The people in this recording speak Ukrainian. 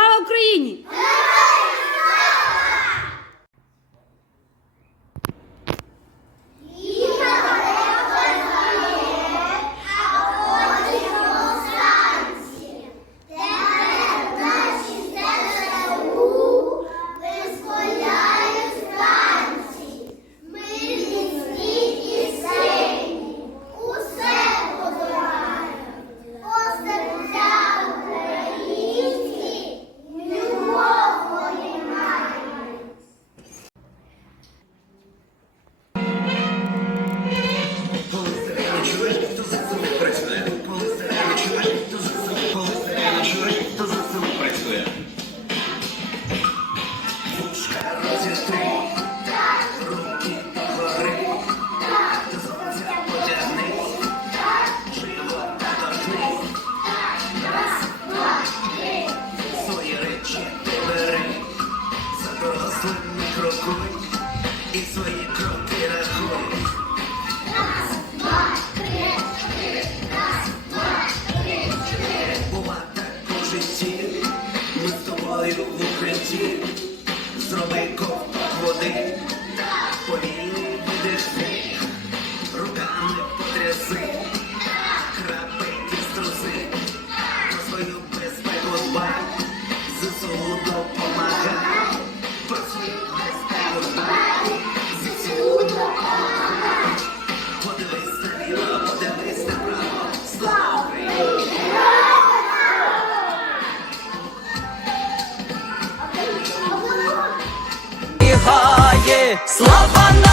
Слава Україні! І свої кроки рахуй. Бува так у житті, ми з тобою в укритті. Зроби ковток води, Слава